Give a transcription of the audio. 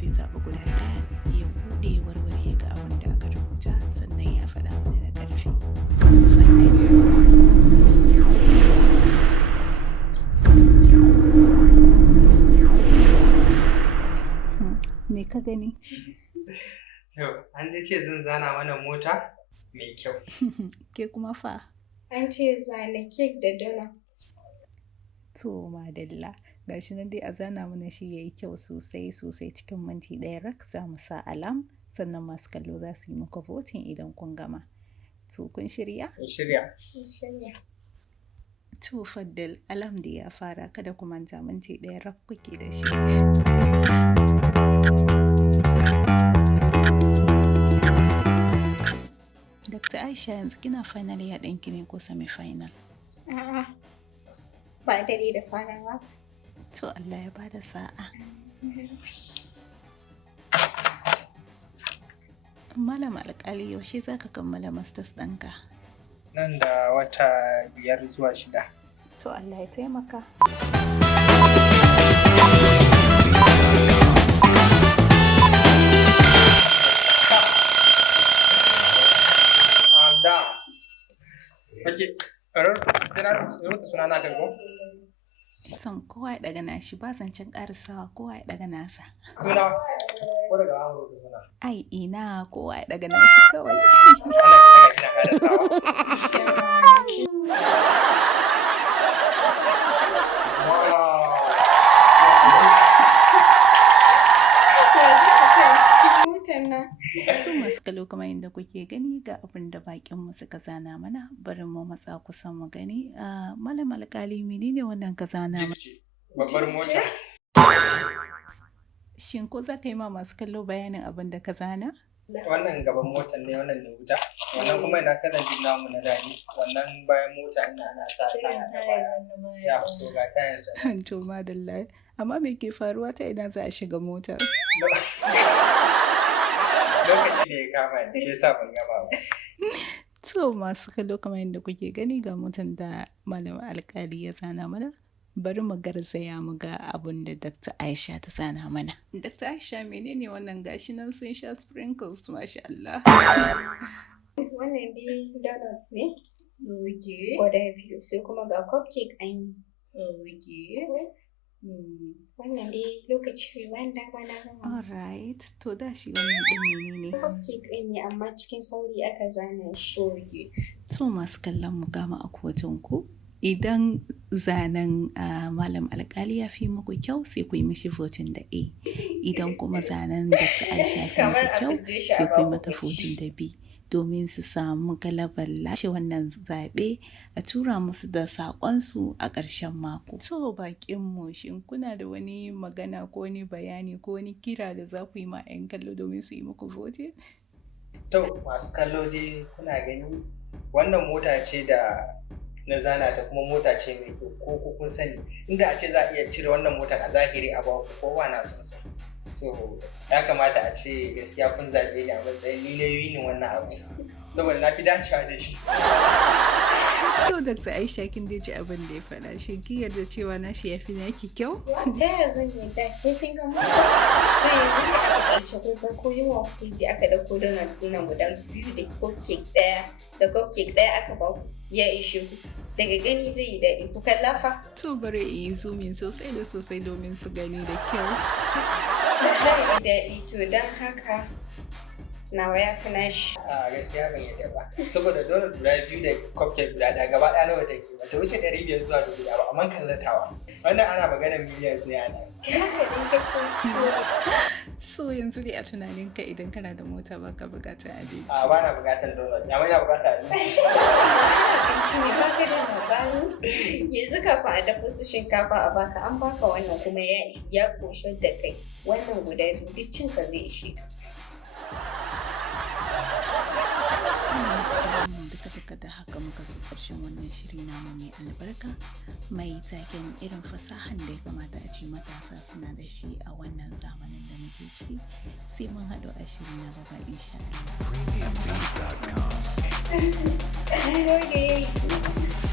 zai zaɓi guda ɗaya ya buɗe warware ya ga abin da aka rubuta sannan ya faɗa mana da ƙarfi. Me ka gani? An dai ce zan zana mana mota mai kyau. Ke kuma fa? An ce zana kek da donuts. To madalla, gashi nan dai a zana mana shi yayi kyau sosai cikin minti ɗaya rak za mu sa alam sannan masu kallo za su yi muku voting idan kun gama. To kun shirya? Kun shirya. To Faddal, alam da ya fara kada ku manta minti ɗaya rak kuke da shi. Dr. Aisha yanzu kina final ya ɗanki ne ko semi-final? A'a, ba dare da farawa. To Allah ya bada sa'a. Malam alƙali yaushe za ka kammala masters ɗinka? Nan da wata 5 zuwa 6. To Allah ya taimaka. Okay, rubuta suna na kan ko? Son kowa ya daga nashi ba zancen ƙarisawa kowa ya daga nasa. Suna? Ko daga an rubuta suna? Ai ina kowa ya daga nashi kawai. Allah ki daga kina ƙarisawa. Su masu kalo kamar yadda kuke gani ga abin da bakinmu suka zana mana bari mu matsa kusan mu gani. Malam alƙali menene wannan ka zana mana? Babbar mota. Shin ko za ka yi ma masu kallo bayanin abin da ka zana? Wannan gaban motar ne, wannan ne wuta. Wannan kuma ina kalan jin namu na dani. Wannan bayan mota ina ana sa kaya da baya. Ya fito ga kayan sa. To madalla. Amma me ke faruwa ta ina za a shiga motar? Lokaci ne ya kama ni, shi yasa ban gama ba. To masu kallo kamar yadda kuke gani ga mutum da malamin alƙali ya zana mana. Bari mu garzaya mu ga abin da Dr. Aisha ta zana mana. Dr. Aisha menene wannan gashi nan sun sha sprinkles masha Allah. Wannan dai donuts ne. Okay. Guda 2 sai kuma ga cupcake an yi. Okay. Wannan dai lokaci wanda mana gama. Alright, to da shi wannan ɗin menene? Cupcake ɗin ne amma cikin sauri aka zana shi. Okay. To masu kallon mu gama a kotun ku. Idan zanen malam alƙali ya fi muku kyau sai ku yi mishi votin da A. Idan kuma zanen Dr. Aisha ya fi muku kyau sai ku yi mata votin da B. Domin su samu galabar lashe wannan zaɓe a tura musu da saƙonsu a ƙarshen mako. To baƙinmu shin kuna da wani magana ko wani bayani ko wani kira da za ku yi ma 'yan kallo domin su yi muku voting? To masu kallo dai kuna gani wannan mota ce da na zana ta kuma mota ce mai kyau ko kun sani inda a ce za a iya cire wannan motar a zahiri a baku kowa na son sa. So ya kamata a ce gaskiya kun zaɓe ni a matsayin ni na yi wannan abu saboda na fi dacewa da shi. So Dr. Aisha kin dai ji abin da ya faɗa shi ki yarda cewa nashi ya fi naki kyau? Ta yaya zan yarda ke kin ga mota? Ta yanzu da aka kance kun san ko yunwa kuke ji aka dauko donuts nan guda 2 da cupcake ɗaya aka ba ku ya ishe ku. Daga gani zai yi daɗi ku kalla fa. To bari in yi zoomin sosai da sosai domin su gani da kyau. Zai yi daɗi to don haka nawa ya fi nashi. A gaskiya ban yadda ba saboda donut guda 2 da cupcake guda ɗaya gaba ɗaya nawa take ba ta wuce 500 zuwa 1000 ba amma kallatawa wannan ana maganar millions ne a nan. So yanzu dai a tunaninka idan kana da mota ba ka buƙatar abinci. A ba na buƙatar donut amma ina buƙatar abinci. Abinci ne ba ka da labari yanzu kafin a dafa su shinkafa a baka an baka wannan kuma ya ƙosar da kai wannan guda 2 duk cinka zai ishe ka. Duka da haka muka zo ƙarshen wannan shiri namu mai albarka mai taken irin fasahan da ya kamata a ce matasa suna da shi a wannan zamanin da muke ciki sai mun haɗu a shiri na gaba insha Allah.